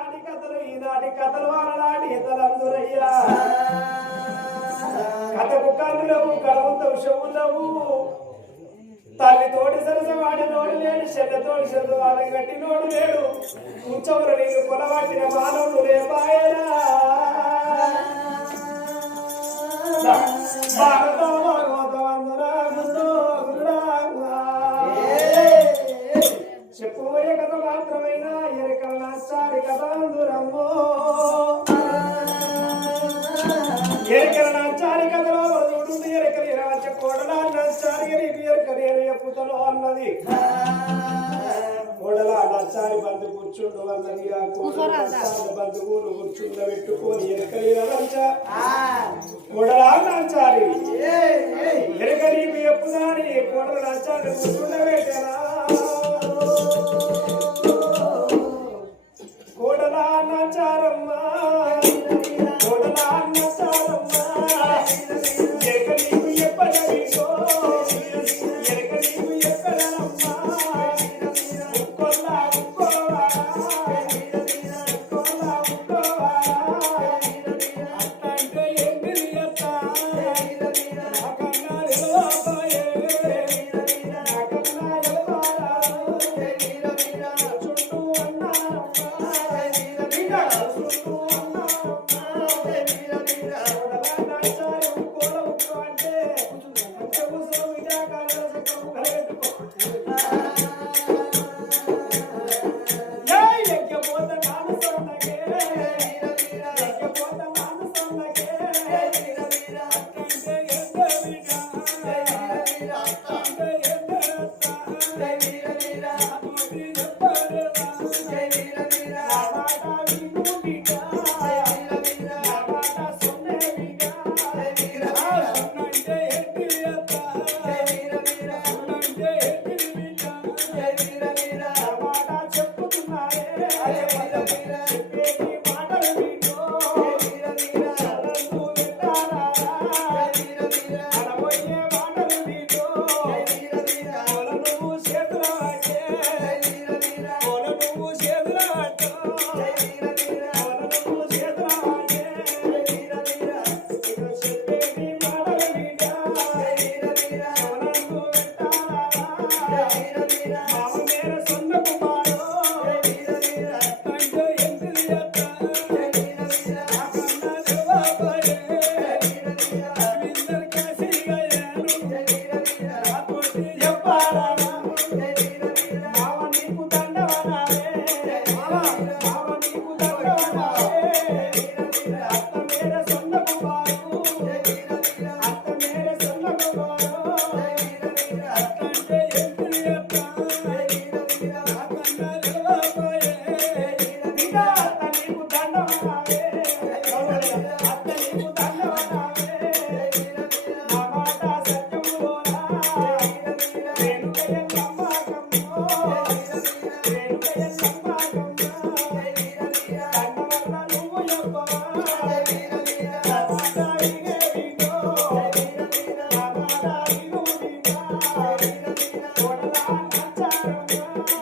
ఆనాటి కథలు ఈనాటి కథలు ఆనాటి ఇతరులందరయ్యా. కథకు కన్నులవు కడవంత విషములవు తల్లి తోటి సరస వాడి నోడు లేడు చెడ్డ తోటి చెడు వాళ్ళ గట్టి నోడు లేడు. కూర్చోవరు నీకు కొలవాటిన ఎరకల ఎరకల కోడల నీకు ఎరకలి అన్నది కోడల బంధు కూర్చుండు అన్నది ఆ కోడల బంధు ఊరు కూర్చుండ పెట్టుకొని ఎరకలి రాజ కోడల ఎరకలి చెప్పుదాని కోడల నచ్చారి కూర్చుండ పెట్టరా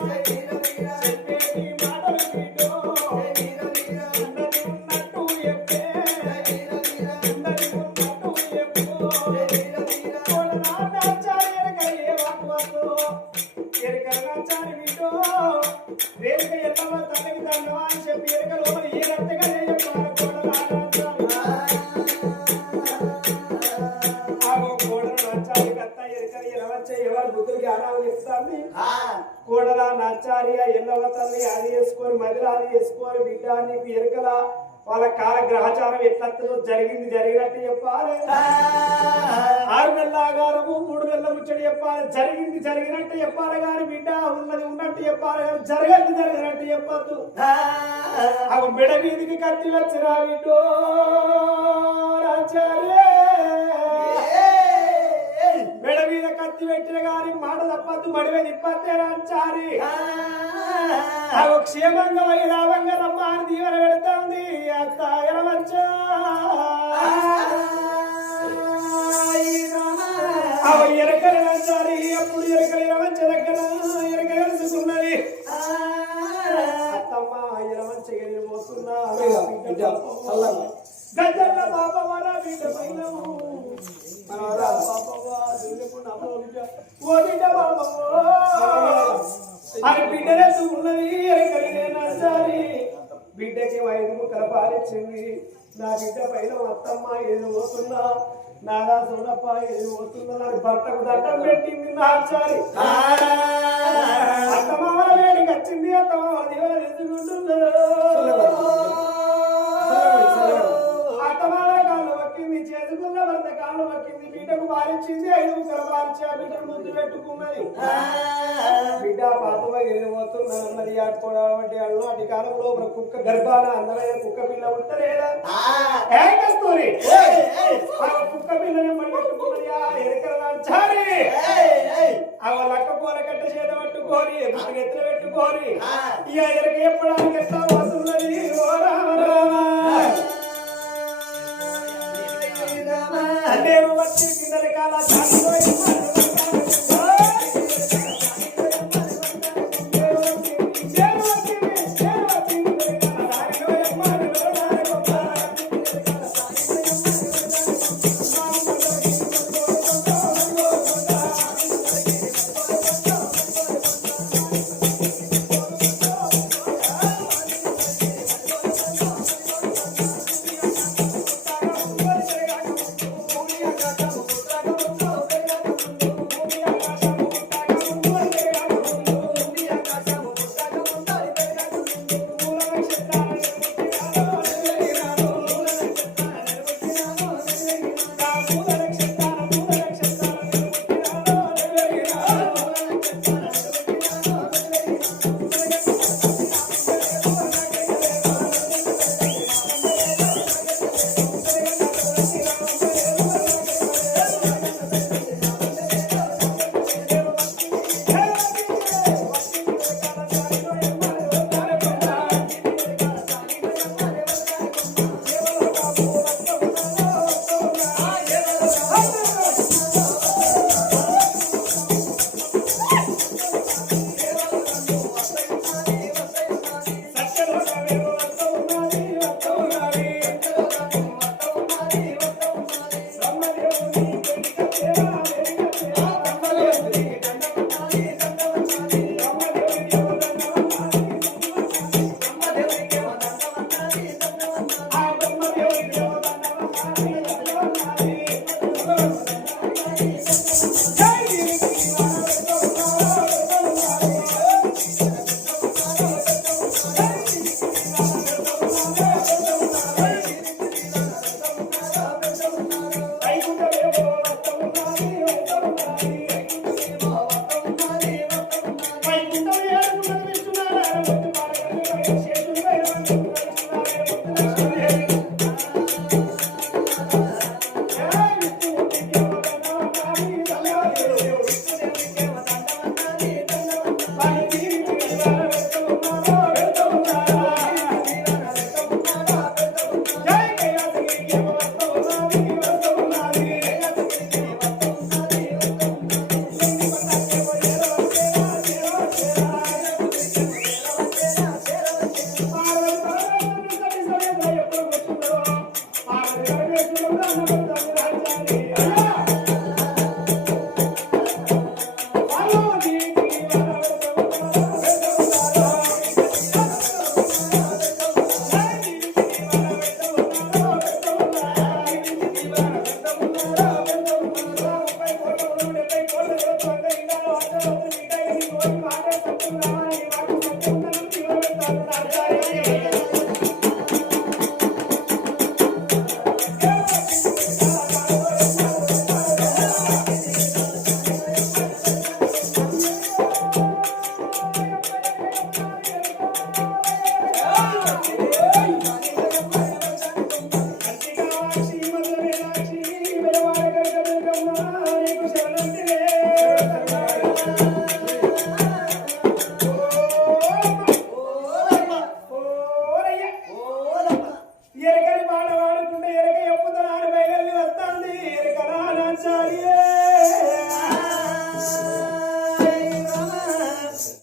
Thank you. అయ్యా ఎల్లవ తల్లి అది వేసుకొని మదిలో అది వేసుకొని బిడ్డ నీకు ఎరకల వాళ్ళ కాల గ్రహచారం ఎట్లతో జరిగింది జరిగినట్టు చెప్పాలి. ఆరు నెలల ఆగారము మూడు నెలల ముచ్చడి చెప్పాలి. జరిగింది జరిగినట్టు చెప్పాలి కానీ బిడ్డ ఉన్నది ఉన్నట్టు చెప్పాలి కానీ జరగదు జరిగినట్టు చెప్పద్దు. అవి బిడ వీధికి కత్తి వచ్చిన బిడ్డో రాచార్య మెడ మీద కత్తి పెట్టిన గాని మాట తప్పద్దు మడివే తిప్పతే రాచారి అవి క్షేమంగా లాభంగా రమ్మ అని దీవెన పెడుతుంది అత్త ఎరకలు రాచారి అప్పుడు ఎరకలు ఎలవంచ దగ్గర ఎరక అత్తమ్మ పోతున్నా. గజల్ల నమో బిడ్డ. ఓ బిడ్డ బాబవ్వా. అని బిడ్డలేదు ఉన్నది నచ్చాలి బిడ్డకి ఐదు ముక్కల పాలిచ్చింది. నా బిడ్డ పైన అత్తమ్మ ఏది పోతున్నా నాదా చూడప్ప ఏది పోతున్నా నా భర్తకు దండం పెట్టింది నాచాలి అత్తమామ వేడికి వచ్చింది అత్తమామ దేవుడు ఎదుగుంటున్నారు పాలిచ్చింది ఐదు ఆ బిడ్డను ముద్దు పెట్టుకున్నది. బిడ్డ పాపమ వెళ్ళిపోతున్నా మరి ఆడుకోవడం అంటే అల్లు అటు కాలంలో ఒక కుక్క గర్భాన అందమైన కుక్క పిల్ల కస్తూరి? ఆ కుక్క పిల్లని మళ్ళీ పెట్టుకున్నది ఆ లక్క పూల కట్ట చేత పట్టుకొని ఎత్తులు పెట్టుకొని ఇక ఎరక చెప్పడానికి ఎట్లా